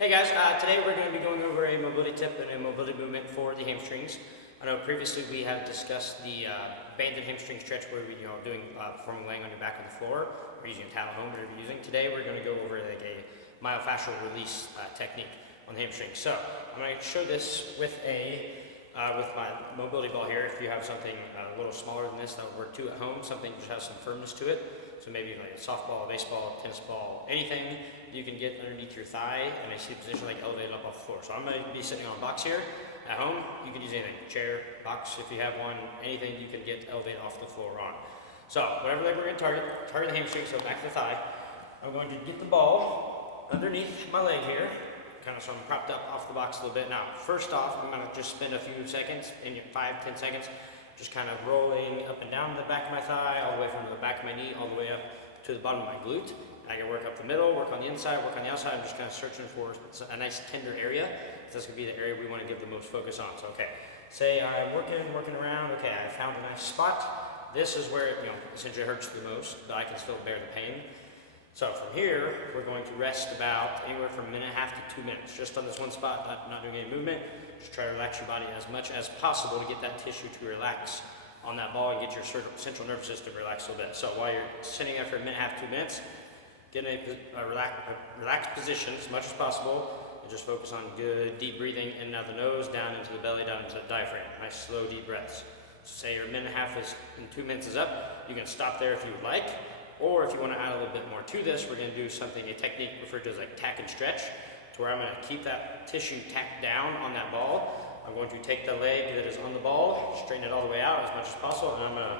Hey guys, today we're going to be going over a mobility tip and a mobility movement for the hamstrings. I know previously we have discussed the banded hamstring stretch where we, doing performing laying on your back on the floor or using a towel at home, whatever you're using. Today we're going to go over like a myofascial release technique on the hamstring. So I'm going to show this with with my mobility ball here. If you have something a little smaller than this, that would work too at home. Something that just has some firmness to it. So maybe like a softball, a baseball, tennis ball, anything you can get underneath your thigh and a seated position like elevated up off the floor. So I'm going to be sitting on a box here. At home, you can use anything, chair, box if you have one, anything you can get elevated off the floor on. So whatever leg we're going to target the hamstring, so back to the thigh. I'm going to get the ball underneath my leg here, kind of so I'm propped up off the box a little bit. Now, first off, I'm going to just spend a few seconds, in 5-10 seconds, just kind of rolling up and down the back of my thigh, all the way from the back of my knee, all the way up to the bottom of my glute. I can work up the middle, work on the inside, work on the outside. I'm just kind of searching for a nice tender area. That's going to be the area we want to give the most focus on. So, okay, say I'm working around. Okay, I found a nice spot. This is where it, essentially hurts the most, but I can still bear the pain. So from here, we're going to rest about anywhere from a minute and a half to 2 minutes, just on this one spot, not doing any movement. Just try to relax your body as much as possible to get that tissue to relax on that ball and get your central nervous system to relax a little bit. So while you're sitting there for a minute and a half, 2 minutes, get in a relaxed position as much as possible, and just focus on good deep breathing in and out the nose, down into the belly, down into the diaphragm. Nice slow deep breaths. So say your minute and a half and 2 minutes is up, you can stop there if you would like. Or if you want to add a little bit more to this, we're going to do a technique referred to as like tack and stretch, to where I'm going to keep that tissue tacked down on that ball. I'm going to take the leg that is on the ball, straighten it all the way out as much as possible, and I'm going to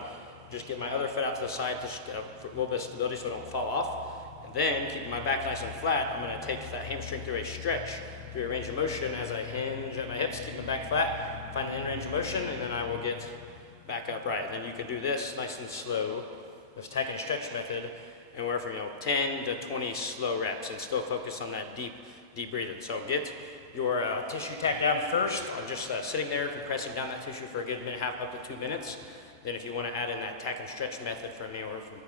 just get my other foot out to the side to just get a little bit of stability so I don't fall off. And then, keeping my back nice and flat, I'm going to take that hamstring through a stretch, through a range of motion as I hinge at my hips, keep my back flat, find the end range of motion, and then I will get back upright. And then you can do this nice and slow, this tack and stretch method, anywhere from 10 to 20 slow reps, and still focus on that deep breathing. So get your tissue tacked down first, just sitting there, compressing down that tissue for a good minute and a half, up to 2 minutes. Then if you want to add in that tack and stretch method from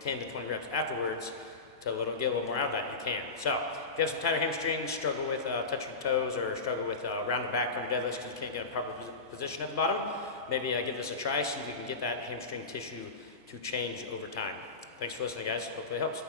10 to 20 reps afterwards to get a little more out of that, you can. So if you have some tighter hamstrings, struggle with touching toes, or struggle with rounded back on your deadlifts because you can't get a proper position at the bottom, maybe give this a try, see if you can get that hamstring tissue to change over time. Thanks for listening, guys. Hopefully it helps.